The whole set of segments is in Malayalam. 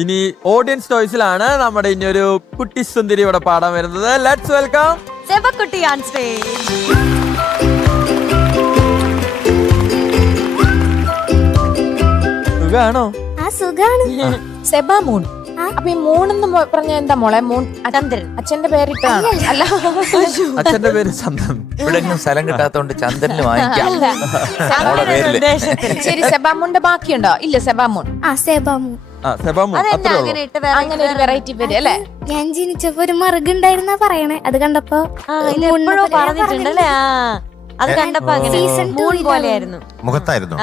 ഇനി ഓഡിയൻസ് ചോയ്സിലാണ് നമ്മുടെ ഇനി ഒരു കുട്ടി സുന്ദരി ഇവിടെ പാടാൻ വരുന്നത്. ലെറ്റ്സ് വെൽക്കം സെബക്കുട്ടി ഓൺ സ്റ്റേജ്. സുഖാണോ? സുഖാണ്. സെബാ മൂൺ. അപ്പൊ ഈ മൂണെന്ന് പറഞ്ഞ എന്താ മോളെ? മൂൺ ചന്ദ്രൻ അച്ഛന്റെ പേരിട്ടാണ്? അല്ല, അച്ഛന്റെ പേര് ചന്ദ്രൻ. ഇവിടെ സ്ഥലം കിട്ടാത്തോണ്ട് ചന്ദ്രന് വാങ്ങിക്കാം. ശരി, സെബാമൂണിന്റെ ബാക്കിയുണ്ടോ? ഇല്ല, സെബാമൂൺ. സെബാമൂൺ. അങ്ങനെ ഒരു വെറൈറ്റി പേര് അല്ലേ? ഞാൻ ജനിച്ചപ്പോ ഒരു മറുകുണ്ടായിരുന്ന പറയണേ, അത് കണ്ടപ്പോ പറഞ്ഞിട്ടുണ്ടല്ലേ? അത് കണ്ടപ്പോ സീസൺ 2 പോലെയായിരുന്നു. മുഖത്തായിരുന്നു,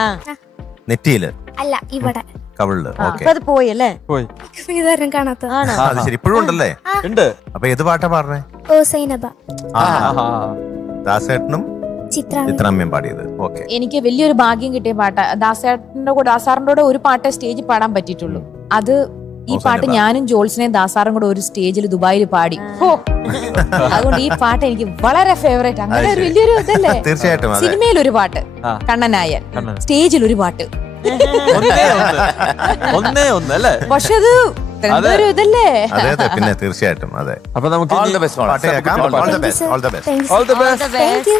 നെറ്റിയില് അല്ല, ഇവിടെ കവിളില്. ഓക്കെ, അത് പോയി അല്ലേ? പോയി. ഇതാരും കാണാത്ത. അത് ശരി, ഇപ്പോഴും ഉണ്ടല്ലേ? ഉണ്ട്. അപ്പൊ ഏത് പാട്ടാ പാടണേ? ഓ സൈനബ. ദാസേട്ടനും ചിത്രാമ്മയും പാടിയത്. ഓക്കെ, എനിക്ക് വലിയൊരു ഭാഗ്യം കിട്ടിയ പാട്ട്. ദാസാറിന്റെ കൂടെ ഒരു പാട്ടേ സ്റ്റേജിൽ പാടാൻ പറ്റിയിട്ടുള്ളൂ. അത് ഈ പാട്ട് ഞാനും ജോൾസിനെയും ദാസാറും കൂടെ ഒരു സ്റ്റേജിൽ ദുബായിൽ പാടി. അതുകൊണ്ട് ഈ പാട്ട് എനിക്ക് വളരെ ഫേവറേറ്റ്. അങ്ങനെ ഒരു വലിയൊരു ഇതല്ലേ? തീർച്ചയായിട്ടും. സിനിമയിൽ ഒരു പാട്ട് കണ്ണനായൻ, സ്റ്റേജിൽ ഒരു പാട്ട്. ഒന്നേ ഒന്ന് അല്ലേ? പക്ഷെ അത് ഒരു ഇതല്ലേ? അതെ, പിന്നെ തീർച്ചയായിട്ടും. അതെ, അപ്പൊ നമുക്ക് all the best. All the best. Thank you.